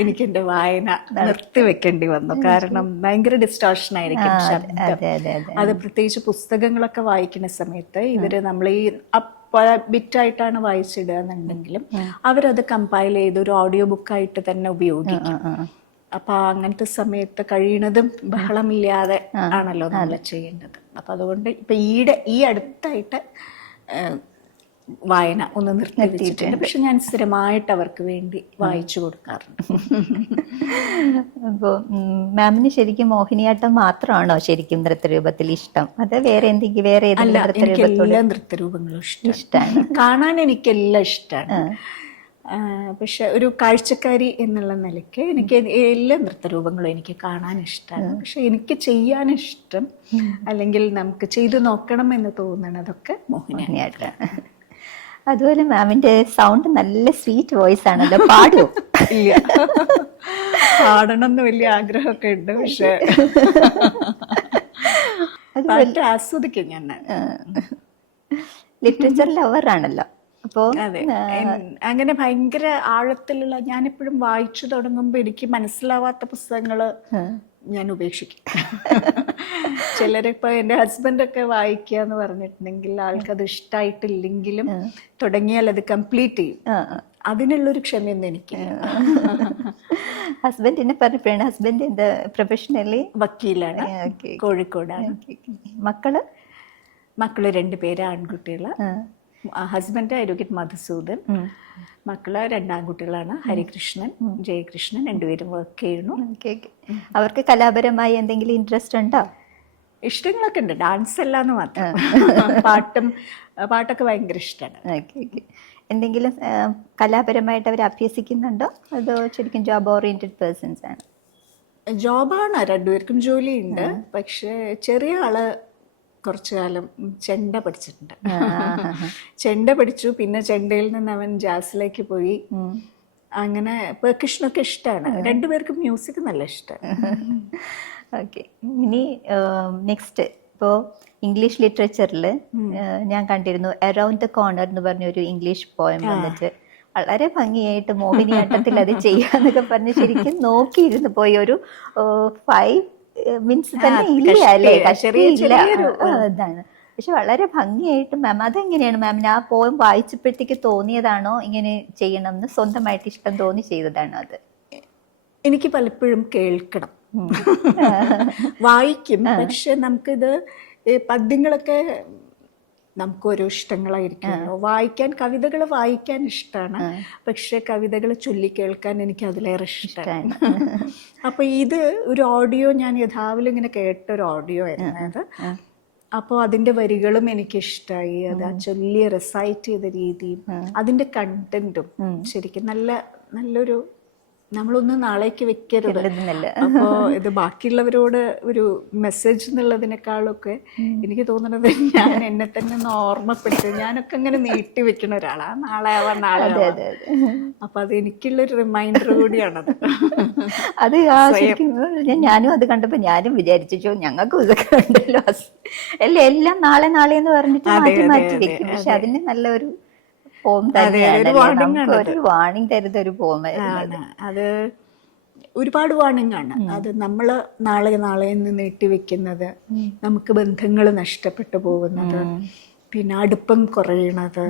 എനിക്ക് എൻ്റെ വായന നിർത്തി വെക്കേണ്ടി വന്നു. കാരണം ഭയങ്കര ഡിസ്റ്റോർഷൻ ആയിരിക്കും ശബ്ദം. അത് പ്രത്യേകിച്ച് പുസ്തകങ്ങളൊക്കെ വായിക്കുന്ന സമയത്ത് ഇവര് നമ്മൾ ഈ ബിറ്റായിട്ടാണ് വായിച്ചിടുക എന്നുണ്ടെങ്കിലും അവരത് കമ്പൈൽ ചെയ്ത് ഒരു ഓഡിയോ ബുക്കായിട്ട് തന്നെ ഉപയോഗിക്കും. അപ്പൊ അങ്ങനത്തെ സമയത്ത് കഴിയണതും ബഹളമില്ലാതെ ആണല്ലോ നമ്മൾ ചെയ്യേണ്ടത്. അപ്പൊ അതുകൊണ്ട് ഇപ്പൊ ഈ അടുത്തായിട്ട് വായന ഒന്ന് നിർത്തിയിട്ടുണ്ട്. പക്ഷെ ഞാൻ സ്ഥിരമായിട്ട് അവർക്ക് വേണ്ടി വായിച്ചു കൊടുക്കാറുണ്ട്. അപ്പോൾ മാമിന് ശരിക്കും മോഹിനിയാട്ടം മാത്രമാണോ ശരിക്കും നൃത്തരൂപത്തിൽ ഇഷ്ടം? അത് വേറെ എന്തെങ്കിലും എല്ലാ നൃത്തരൂപങ്ങളും ഇഷ്ടമാണ്. കാണാൻ എനിക്കെല്ലാം ഇഷ്ടമാണ്. പക്ഷെ ഒരു കാഴ്ചക്കാരി എന്നുള്ള നിലയ്ക്ക് എനിക്ക് എല്ലാ നൃത്തരൂപങ്ങളും എനിക്ക് കാണാൻ ഇഷ്ടമാണ്. പക്ഷെ എനിക്ക് ചെയ്യാനിഷ്ടം അല്ലെങ്കിൽ നമുക്ക് ചെയ്തു നോക്കണം എന്ന് തോന്നണതൊക്കെ മോഹിനിയാട്ടം. അതുപോലെ മാമിന്റെ സൗണ്ട് നല്ല സ്വീറ്റ് വോയിസ് ആണല്ലോ. പാടുമോ? ഇല്ല, പാടണം എന്ന് വലിയ ആഗ്രഹമൊക്കെ ഉണ്ട്. പക്ഷെ പാട്ട് ആസ്വദിക്കും ഞാൻ. ലിറ്ററേച്ചർ ലവർ ആണല്ലോ. അപ്പോ അതെ, അങ്ങനെ ഭയങ്കര ആഴത്തിലുള്ള, ഞാനെപ്പോഴും വായിച്ചു തുടങ്ങുമ്പോൾ എനിക്ക് മനസ്സിലാവാത്ത പുസ്തകങ്ങള് ഞാൻ ഉപേക്ഷിക്കും. ചിലരിപ്പോ എൻ്റെ ഹസ്ബൻഡൊക്കെ വായിക്കുക എന്ന് പറഞ്ഞിട്ടുണ്ടെങ്കിൽ ആൾക്കത് ഇഷ്ടമായിട്ടില്ലെങ്കിലും തുടങ്ങിയാൽ അത് കംപ്ലീറ്റ് ചെയ്യും. അതിനുള്ളൊരു ക്ഷമയൊന്നും എനിക്കില്ല. ഹസ്ബൻഡിനെ പറഞ്ഞപ്പോഴാണ്, ഹസ്ബൻഡ് എന്താ പ്രൊഫഷണലി വക്കീലാണ്, കോഴിക്കോടാണ്. മക്കള് 2 പേര് ആൺകുട്ടികള്. Husband advocate Madhusudan. മക്കള് 2 ആൺകുട്ടികളാണ്, ഹരികൃഷ്ണൻ, ജയകൃഷ്ണൻ. 2 പേരും വർക്ക് ചെയ്യുന്നു. അവർക്ക് കലാപരമായി എന്തെങ്കിലും ഇൻട്രസ്റ്റ് ഉണ്ടോ? ഇഷ്ടങ്ങളൊക്കെ ഉണ്ട്, ഡാൻസ് അല്ലാന്ന് മാത്രം. പാട്ടൊക്കെ ഭയങ്കര ഇഷ്ടമാണ്. എന്തെങ്കിലും കലാപരമായിട്ട് അവർ അഭ്യസിക്കുന്നുണ്ടോ അതോ ശരിക്കും ജോബ് ഓറിയന്റഡ് പേഴ്സൺസ് ആണ്? ജോബാണ്, 2 പേർക്കും ജോലിയുണ്ട്. പക്ഷെ ചെറിയ ആള് കുറച്ചു കാലം ചെണ്ട പഠിച്ചിട്ടുണ്ട്. ചെണ്ട പഠിച്ചു. പിന്നെ ചെണ്ടയിൽ നിന്ന് അവൻ ജാസിലേക്ക് പോയി. അങ്ങനെ പെർക്കഷനൊക്കെ ഇഷ്ടമാണ്. 2 പേർക്കും മ്യൂസിക് നല്ല ഇഷ്ടമാണ്. ഓക്കെ, ഇനി നെക്സ്റ്റ് ഇപ്പോൾ ഇംഗ്ലീഷ് ലിറ്ററേച്ചറിൽ ഞാൻ കണ്ടിരുന്നു അറൗണ്ട് ദ കോർണർ എന്ന് പറഞ്ഞൊരു ഇംഗ്ലീഷ് പോയം വന്നിട്ട് വളരെ ഭംഗിയായിട്ട് മോഹിനിയാട്ടത്തിൽ അത് ചെയ്യാന്നൊക്കെ പറഞ്ഞ് ശരിക്കും നോക്കിയിരുന്നു പോയി. ഒരു 5 മിനിറ്റ്സ് തന്നെ ഇല്ല അല്ലേ, ഇതാണ്. പക്ഷെ വളരെ ഭംഗിയായിട്ട് മാം, അതെങ്ങനെയാണ് മാമിന് ആ പോയം വായിച്ചപ്പോഴത്തേക്ക് തോന്നിയതാണോ ഇങ്ങനെ ചെയ്യണം എന്ന്, സ്വന്തമായിട്ട് ഇഷ്ടം തോന്നി ചെയ്തതാണോ അത്? എനിക്ക് പലപ്പോഴും കേൾക്കണം, വായിക്കും. പക്ഷെ നമുക്കിത് പദ്യങ്ങളൊക്കെ നമുക്ക് ഓരോ ഇഷ്ടങ്ങളായിരിക്കുമല്ലോ. വായിക്കാൻ, കവിതകൾ വായിക്കാൻ ഇഷ്ടമാണ്. പക്ഷെ കവിതകൾ ചൊല്ലിക്കേൾക്കാൻ എനിക്ക് അതിലേറെ ഇഷ്ടമാണ്. അപ്പൊ ഇത് ഒരു ഓഡിയോ, ഞാൻ യഥാവിലും ഇങ്ങനെ കേട്ടൊരു ഓഡിയോ ആയിരുന്നു അത്. അപ്പോൾ അതിൻ്റെ വരികളും എനിക്കിഷ്ടമായി. അത് ആ ചൊല്ലി റെസൈറ്റ് ചെയ്ത രീതിയും അതിൻ്റെ കണ്ടന്റും ശരിക്കും നല്ലൊരു, നമ്മളൊന്നും നാളേക്ക് വെക്കരുത്. അപ്പോൾ ഇത് ബാക്കിയുള്ളവരോട് ഒരു മെസ്സേജ് എന്നുള്ളതിനേക്കാളൊക്കെ എനിക്ക് തോന്നുന്നത് ഞാൻ എന്നെ തന്നെ ഒന്ന് ഓർമ്മപ്പെടുത്തി, ഞാനൊക്കെ അങ്ങനെ നീട്ടി വെക്കുന്ന ഒരാളാണ്. നാളെ ആവാൻ. അപ്പൊ അത് എനിക്കുള്ളൊരു റിമൈൻഡർ കൂടിയാണത്. അത് ഞാനും അത് കണ്ടപ്പോ ഞാനും വിചാരിച്ചു ഞങ്ങൾക്കും ഇതൊക്കെ ഉണ്ടല്ലോ അല്ലേ, എല്ലാം നാളെ എന്ന് പറഞ്ഞിട്ട് മാറ്റി വെക്കും. പക്ഷെ അതിന് നല്ലൊരു വാണിംഗ് തരുന്ന ഒരു പോമാണ്. അത് ഒരുപാട് വാണിംഗ് ആണ്. അത് നമ്മള് നാളെ എന്ന് നീട്ടിവെക്കുന്നത്, നമുക്ക് ബന്ധങ്ങൾ നഷ്ടപ്പെട്ടു പോകുന്നത്, പിന്നെ അടുപ്പം കുറയണത്,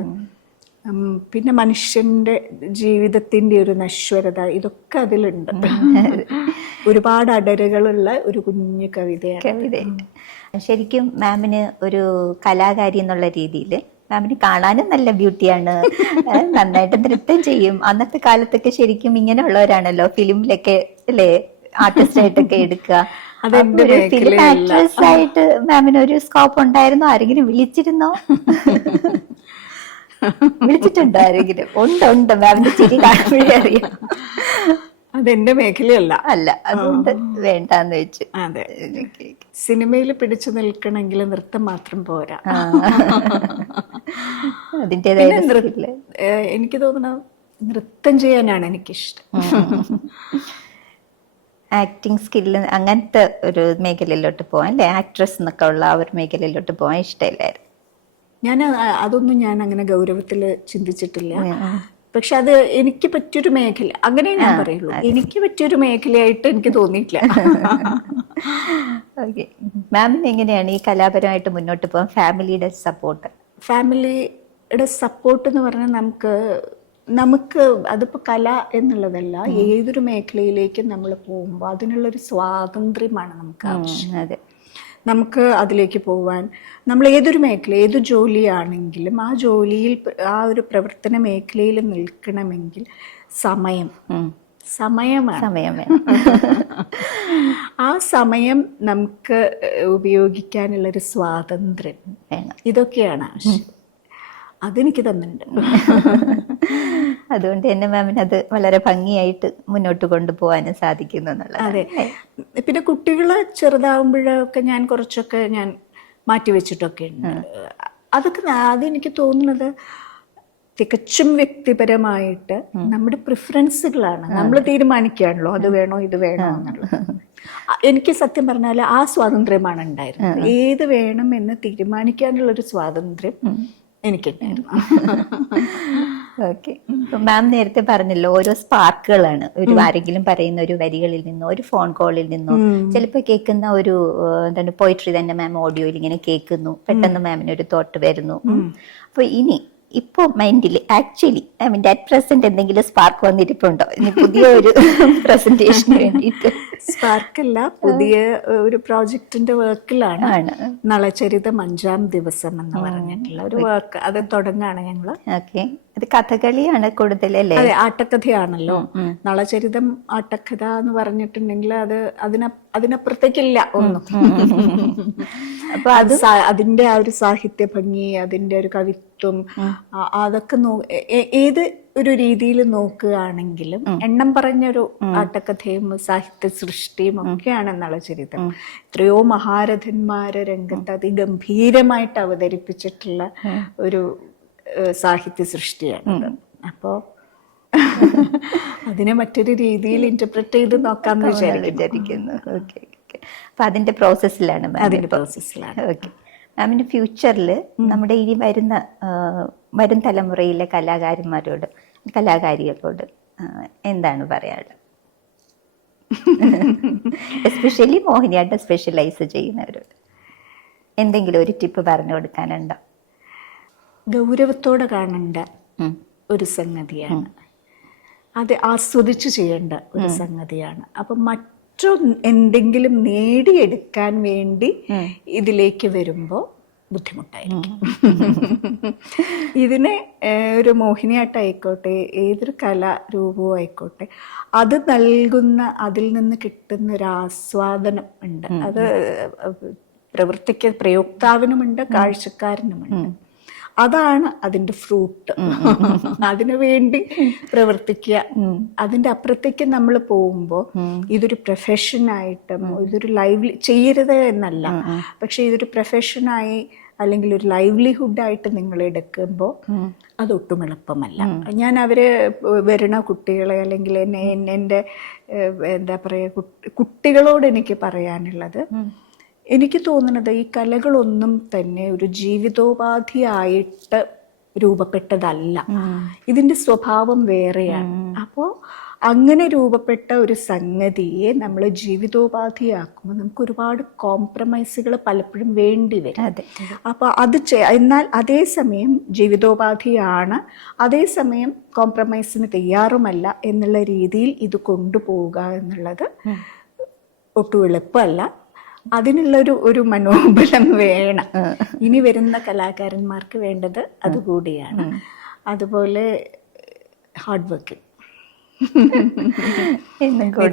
പിന്നെ മനുഷ്യന്റെ ജീവിതത്തിന്റെ ഒരു നശ്വരത, ഇതൊക്കെ അതിലുണ്ട്. ഒരുപാട് അടരുകളുള്ള ഒരു കുഞ്ഞു കവിതയാണ്. ശരിക്കും മാമിന് ഒരു കലാകാരി എന്നുള്ള രീതിയിൽ മാമിന് കാണാനും നല്ല ബ്യൂട്ടിയാണ്, നന്നായിട്ട് നൃത്തം ചെയ്യും. അന്നത്തെ കാലത്തൊക്കെ ശരിക്കും ഇങ്ങനെയുള്ളവരാണല്ലോ ഫിലിമിലൊക്കെ അല്ലേ ആർട്ടിസ്റ്റായിട്ടൊക്കെ എടുക്കുക. ഫിലിം ആക്ട്രസ് ആയിട്ട് മാമിന് ഒരു സ്കോപ്പ് ഉണ്ടായിരുന്നോ? ആരെങ്കിലും വിളിച്ചിരുന്നോ? വിളിച്ചിട്ടുണ്ടോ ആരെങ്കിലും? ഉണ്ട് മാമിന്റെ ചിരി കാണുമ്പോഴേ അറിയാം. അതെന്റെ മേഖലയല്ല. അല്ല, അതുകൊണ്ട് വേണ്ടാന്ന് വെച്ചു. അതെ, സിനിമയിൽ പിടിച്ചു നിൽക്കണമെങ്കിൽ നൃത്തം മാത്രം പോരാ. അതിൻ്റെതായ എനിക്ക് തോന്നുന്നു നൃത്തം ചെയ്യാനാണ് എനിക്കിഷ്ടം. ആക്ടിങ് സ്കില്ല് അങ്ങനത്തെ ഒരു മേഖലയിലോട്ട് പോകാൻ അല്ലേ, ആക്ട്രസ് എന്നൊക്കെ ഉള്ള ആ ഒരു മേഖലയിലോട്ട് പോകാൻ ഇഷ്ടമില്ലായിരുന്നു. അതൊന്നും ഞാൻ അങ്ങനെ ഗൗരവത്തിൽ ചിന്തിച്ചിട്ടില്ല. പക്ഷെ അത് എനിക്ക് പറ്റിയൊരു മേഖല, അങ്ങനെ ഞാൻ പറയുള്ളൂ, എനിക്ക് പറ്റിയൊരു മേഖലയായിട്ട് എനിക്ക് തോന്നിയിട്ടില്ല. ഓക്കെ, മാമിന് എങ്ങനെയാണ് ഈ കലാപരമായിട്ട് മുന്നോട്ട് പോകാൻ ഫാമിലിയുടെ സപ്പോർട്ട്? ഫാമിലിയുടെ സപ്പോർട്ട് എന്ന് പറഞ്ഞാൽ നമുക്ക് അതിപ്പോൾ കല എന്നുള്ളതല്ല, ഏതൊരു മേഖലയിലേക്കും നമ്മൾ പോകുമ്പോൾ അതിനുള്ളൊരു സ്വാതന്ത്ര്യമാണ് നമുക്ക് ആവശ്യം. അതെ, നമുക്ക് അതിലേക്ക് പോവാൻ, നമ്മൾ ഏതൊരു മേഖല, ഏത് ജോലിയാണെങ്കിലും ആ ജോലിയിൽ, ആ ഒരു പ്രവർത്തന മേഖലയിൽ നിൽക്കണമെങ്കിൽ സമയമാണ്. ആ സമയം നമുക്ക് ഉപയോഗിക്കാനുള്ളൊരു സ്വാതന്ത്ര്യം വേണം. ഇതൊക്കെയാണ് ആവശ്യം. അതെനിക്ക് തന്നിട്ടുണ്ട്. അതുകൊണ്ട് തന്നെ മാമിന് അത് വളരെ ഭംഗിയായിട്ട് മുന്നോട്ട് കൊണ്ടുപോകാനും സാധിക്കുന്നു എന്നുള്ളത്. അതെ, പിന്നെ കുട്ടികളെ ചെറുതാവുമ്പോഴൊക്കെ ഞാൻ കുറച്ചൊക്കെ ഞാൻ മാറ്റിവെച്ചിട്ടൊക്കെ ഉണ്ട്. അതെനിക്ക് തോന്നുന്നത് തികച്ചും വ്യക്തിപരമായിട്ട് നമ്മുടെ പ്രിഫറൻസുകളാണ്. നമ്മൾ തീരുമാനിക്കുകയാണല്ലോ അത് വേണോ ഇത് വേണോ എന്നുള്ളത്. എനിക്ക് സത്യം പറഞ്ഞാൽ ആ സ്വാതന്ത്ര്യമാണ് ഉണ്ടായിരുന്നത്. ഏത് വേണം എന്ന് തീരുമാനിക്കാനുള്ളൊരു സ്വാതന്ത്ര്യം എനിക്കുണ്ടായിരുന്നു. ഓക്കെ, മാം നേരത്തെ പറഞ്ഞല്ലോ ഓരോ സ്പാർക്കുകളാണ്. ഒരു ആരെങ്കിലും പറയുന്ന ഒരു വരികളിൽ നിന്നോ ഒരു ഫോൺ കോളിൽ നിന്നോ ചിലപ്പോൾ കേൾക്കുന്ന ഒരു എന്താണ് പോയിട്രി തന്നെ മാം ഓഡിയോയിൽ ഇങ്ങനെ കേൾക്കുന്നു, പെട്ടെന്ന് മാമിന് ഒരു തോട്ട് വരുന്നു. അപ്പൊ ഇപ്പൊ മൈൻഡിൽ ആക്ച്വലി മാമിന്റെ അറ്റ് പ്രസന്റ് എന്തെങ്കിലും സ്പാർക്ക് വന്നിരിപ്പുണ്ടോ ഇനി പുതിയ ഒരു പ്രസന്റേഷന് വേണ്ടിയിട്ട്? സ്പാർക്കല്ല, പുതിയ ഒരു പ്രോജക്റ്റിന്റെ വർക്കിലാണ്. നളചരിതം 5-ാം ദിവസം എന്ന് പറഞ്ഞിട്ടുള്ള ഒരു വർക്ക്, അത് തുടങ്ങാണ് ഞങ്ങള്. ഓക്കെ, അത് കഥകളിയാണ് കൂടുതലല്ലേ? അതെ, ആട്ടക്കഥയാണല്ലോ. നളചരിതം ആട്ടക്കഥ എന്ന് പറഞ്ഞിട്ടുണ്ടെങ്കിൽ അത് അതിനപ്പുറത്തേക്കില്ല ഒന്നും. അപ്പൊ അതിന്റെ ആ ഒരു സാഹിത്യ ഭംഗി, അതിന്റെ ഒരു കവിത്വം, അതൊക്കെ ഏത് ഒരു രീതിയിൽ നോക്കുകയാണെങ്കിലും എണ്ണം പറഞ്ഞൊരു ആട്ടക്കഥയും സാഹിത്യ സൃഷ്ടിയും ഒക്കെയാണ് നളചരിതം. എത്രയോ മഹാരഥന്മാരെ രംഗത്ത് അതിഗംഭീരമായിട്ട് അവതരിപ്പിച്ചിട്ടുള്ള ഒരു സാഹിത്യ സൃഷ്ടിയാണ്. അപ്പോ അതിനെ മറ്റൊരു രീതിയിൽ ഇന്റർപ്രറ്റ് ചെയ്ത് നോക്കാമെന്ന് വിചാരിക്കുന്നു. അപ്പൊ അതിന്റെ പ്രോസസ്സിലാണ്. ഓക്കെ, മാമിന്റെ ഫ്യൂച്ചറിൽ നമ്മുടെ ഇനി വരും തലമുറയിലെ കലാകാരികളോട് എന്താണ് പറയാനുള്ളത്? എസ്പെഷ്യലി മോഹിനിയാട്ടം സ്പെഷ്യലൈസ് ചെയ്യുന്നവരോട് എന്തെങ്കിലും ഒരു ടിപ്പ് പറഞ്ഞു കൊടുക്കാനുണ്ടോ? ഗൗരവത്തോടെ കാണേണ്ട ഒരു സംഗതിയാണ്, അത് ആസ്വദിച്ച് ചെയ്യേണ്ട ഒരു സംഗതിയാണ്. അപ്പം എന്തെങ്കിലും നേടിയെടുക്കാൻ വേണ്ടി ഇതിലേക്ക് വരുമ്പോൾ ബുദ്ധിമുട്ടായിരിക്കും. ഇതിനെ ഒരു മോഹിനിയാട്ടം ആയിക്കോട്ടെ, ഏതൊരു കലാരൂപവും ആയിക്കോട്ടെ, അത് നൽകുന്ന, അതിൽ നിന്ന് കിട്ടുന്ന ഒരു ആസ്വാദനം ഉണ്ട്. അത് പ്രയോക്താവിനുമുണ്ട്, കാഴ്ചക്കാരനുമുണ്ട്. അതാണ് അതിൻ്റെ ഫ്രൂട്ട്. അതിനു വേണ്ടി പ്രവർത്തിക്കുക. അതിൻ്റെ അപ്പുറത്തേക്ക് നമ്മൾ പോകുമ്പോൾ ഇതൊരു പ്രൊഫഷനായിട്ടും ഇതൊരു ചെയ്യരുത് എന്നല്ല, പക്ഷെ ഇതൊരു പ്രൊഫഷനായി അല്ലെങ്കിൽ ഒരു ലൈവ്ലിഹുഡായിട്ട് നിങ്ങൾ എടുക്കുമ്പോൾ അതൊട്ടും എളുപ്പമല്ല. ഞാൻ വരുന്ന കുട്ടികളെ അല്ലെങ്കിൽ എൻ്റെ എന്താ പറയുക കുട്ടികളോട് എനിക്ക് പറയാനുള്ളത്, എനിക്ക് തോന്നുന്നത് ഈ കലകളൊന്നും തന്നെ ഒരു ജീവിതോപാധിയായിട്ട് രൂപപ്പെട്ടതല്ല. ഇതിൻ്റെ സ്വഭാവം വേറെയാണ്. അപ്പോൾ അങ്ങനെ രൂപപ്പെട്ട ഒരു സംഗതിയെ നമ്മൾ ജീവിതോപാധിയാക്കുമ്പോൾ നമുക്ക് ഒരുപാട് കോംപ്രമൈസുകൾ പലപ്പോഴും വേണ്ടി വരും. അപ്പോൾ എന്നാൽ അതേസമയം ജീവിതോപാധിയാണ്, അതേസമയം കോംപ്രമൈസിന് തയ്യാറുമല്ല എന്നുള്ള രീതിയിൽ ഇത് കൊണ്ടുപോവുക എന്നുള്ളത് ഒട്ടും എളുപ്പമല്ല. അതിനുള്ളൊരു മനോബലം വേണം. ഇനി വരുന്ന കലാകാരന്മാർക്ക് വേണ്ടത് അതുകൂടിയാണ്. അതുപോലെ ഹാർഡ് വർക്കിംഗ്,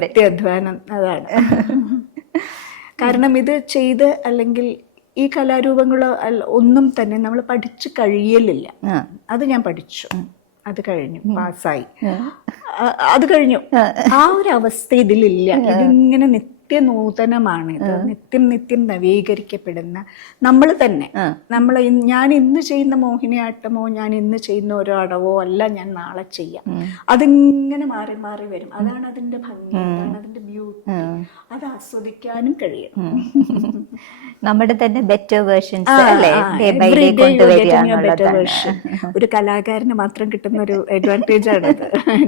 നിത്യാധ്വാനം, അതാണ്. കാരണം ഇത് ചെയ്ത് അല്ലെങ്കിൽ ഈ കലാരൂപങ്ങളോ ഒന്നും തന്നെ നമ്മൾ പഠിച്ചു കഴിയലില്ല. അത് ഞാൻ പഠിച്ചു, അത് കഴിഞ്ഞു, പാസ്സായി, അത് കഴിഞ്ഞു. ആ ഒരു അവസ്ഥ ഇതിലില്ല. ഇതിങ്ങനെ നിത്യനൂതനമാണ്. ഇത് നിത്യം നവീകരിക്കപ്പെടുന്ന നമ്മൾ തന്നെ. ഞാൻ ഇന്ന് ചെയ്യുന്ന മോഹിനിയാട്ടമോ ഞാൻ ഇന്ന് ചെയ്യുന്ന ഓരോ അടവോ അല്ല ഞാൻ നാളെ ചെയ്യാം. അതിങ്ങനെ മാറി മാറി വരും. അതാണ് അതിന്റെ ഭംഗി, അതാണ് അതിന്റെ ബ്യൂട്ടി. അത് ആസ്വദിക്കാനും കഴിയും. നമ്മുടെ തന്നെ ബെറ്റർ വേർഷൻസ് ഒരു കലാകാരന് മാത്രം കിട്ടുന്ന ഒരു അഡ്വാൻറ്റേജ് ആണ്.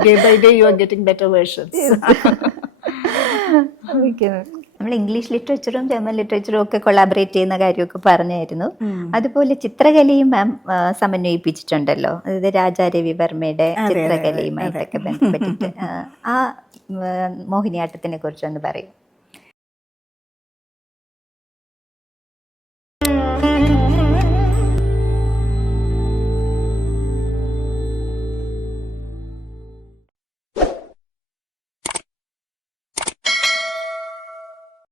Day by day you are getting better versions. നമ്മൾ ഇംഗ്ലീഷ് ലിറ്ററേച്ചറും ജർമ്മൻ ലിറ്ററേച്ചറും ഒക്കെ കൊളാബറേറ്റ് ചെയ്യുന്ന കാര്യമൊക്കെ പറഞ്ഞായിരുന്നു. അതുപോലെ ചിത്രകലയും മാം സമന്വയിപ്പിച്ചിട്ടുണ്ടല്ലോ. അതായത് രാജാ രവിവർമ്മയുടെ ചിത്രകലയുമായിട്ടൊക്കെ ബന്ധപ്പെട്ടിട്ട് ആ മോഹിനിയാട്ടത്തിനെ കുറിച്ചൊന്ന് പറയും.